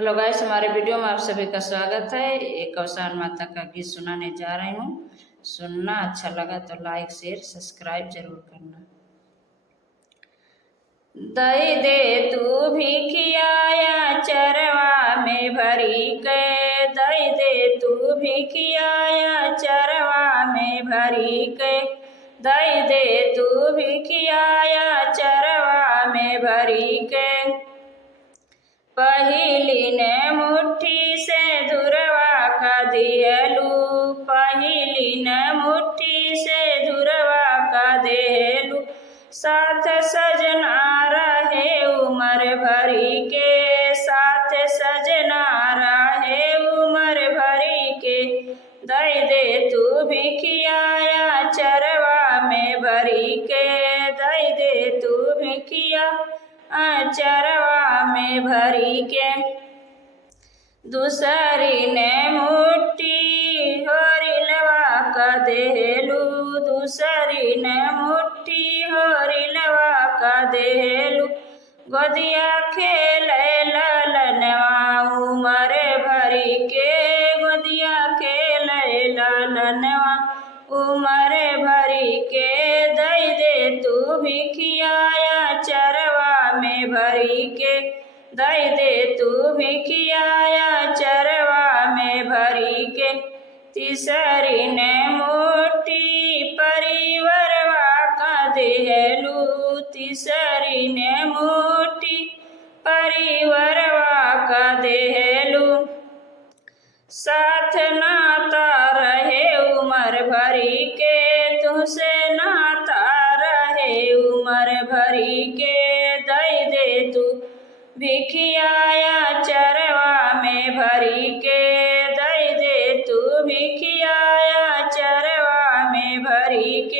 Hello guys, हमारे video में आप सभी का स्वागत है। एक कौसार माता का गीत सुनाने जा रही हूँ। सुनना अच्छा लगा तो लाइक शेयर सब्सक्राइब जरूर करना। दई दे तू भिखियाया चरवा में भरी के, दई दे तू भिखियाया चरवा में भरी के, दई दे तू भिखियाया चरवा में भरी के। पहिली ने मुट्ठी से दुरवा का दियलू, पहिली ने मुट्ठी से दुरवा का देलू। साथ सजना रहे उमर भरी के, साथ सजना रहे उमर भरी के। दई दे तू भिखियाया चरवा में भरी के, दई दे तू भिखिया चरवा में भरी के। दूसरी ने मुट्ठी होरिलवा का देलू, दूसरी ने मुट्ठी होरिलवा का देलू। गोदिया खेले ललनवा उमर भरी के, गोदिया खेले ललनवा उमर भरी के। दई दे तू भिखियाया चरवा में भरी के, दई दे तू भिखियाया चरवा में भरी के। तीसरी ने मुट्ठी परिवरवा का देलू, तीसरी ने मुट्ठी परिवरवा का देलू। साथ नाता रहे उमर भरी के, तुझसे नाता रहे उमर भरी के। दई दे तू भिखियाया चरवा में भरी के, दई दे तू भिखियाया चरवा में भरी के।